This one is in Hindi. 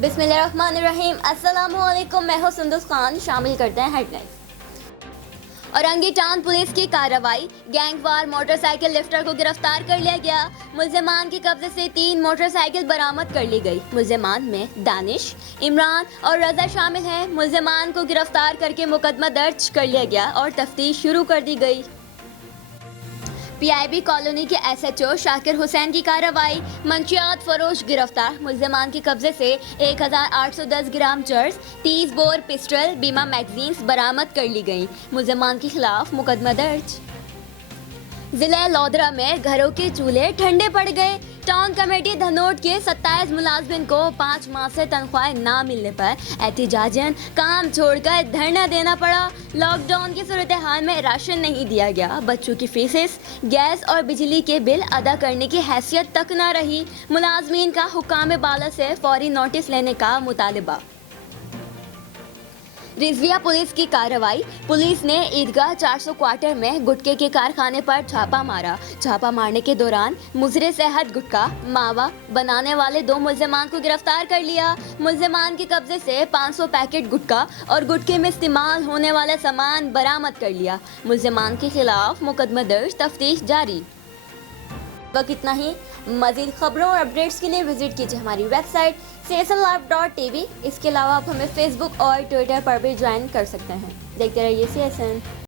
बिस्मिल्लाहिर्रहमानिर्रहीम। अस्सलामुअलैकुम। मैं हूं सुंदस खान। शामिल करते हैं हेडलाइंस। औरंगी टाउन पुलिस की कार्रवाई। गैंगवार मोटरसाइकिल लिफ्टर को गिरफ्तार कर लिया गया। मुल्जिमान के कब्जे से 3 मोटरसाइकिल बरामद कर ली गई। मुल्जिमान में दानिश, इमरान और रजा शामिल हैं। मुल्जिमान को गिरफ्तार करके मुकदमा दर्ज कर लिया गया और तफ्तीश शुरू कर दी गई। पीआईबी कॉलोनी के एसएचओ शाकिर हुसैन की कार्रवाई। मंशियात फरोश गिरफ्तार। मुल्जिमान के कब्जे से 1810 ग्राम चर्स, 30 बोर पिस्टल, बीमा मैगजीन्स बरामद कर ली गई। मुल्जिमान के खिलाफ मुकदमा दर्ज। जिला लौदरा में घरों के चूल्हे ठंडे पड़ गए। टाउन कमेटी धनोट के 27 मुलाजमिन को 5 माह से तनख्वाह ना मिलने पर एहतिजाजन काम छोड़कर धरना देना पड़ा। लॉकडाउन की सूरत हाल में राशन नहीं दिया गया। बच्चों की फीसेस, गैस और बिजली के बिल अदा करने की हैसियत तक न रही। मुलाजमीन का हुक्काम बाला से फौरी नोटिस लेने का मुतालबा। रिजविया पुलिस की कार्रवाई। पुलिस ने ईदगाह 400 क्वार्टर में गुटके के कारखाने पर छापा मारा। छापा मारने के दौरान मुजरे सेहत गुटका मावा बनाने वाले 2 मुल्जिमान को गिरफ्तार कर लिया। मुल्जिमान के कब्जे से 500 पैकेट गुटका और गुटके में इस्तेमाल होने वाला सामान बरामद कर लिया। मुल्जिमान के खिलाफ मुकदमा दर्ज, तफ्तीश जारी। वक्त इतना ही। मजीद खबरों और अपडेट्स के लिए विजिट कीजिए हमारी वेबसाइट csnlive.tv। इसके अलावा आप हमें फेसबुक और ट्विटर पर भी ज्वाइन कर सकते हैं। देखते रहिए CSN।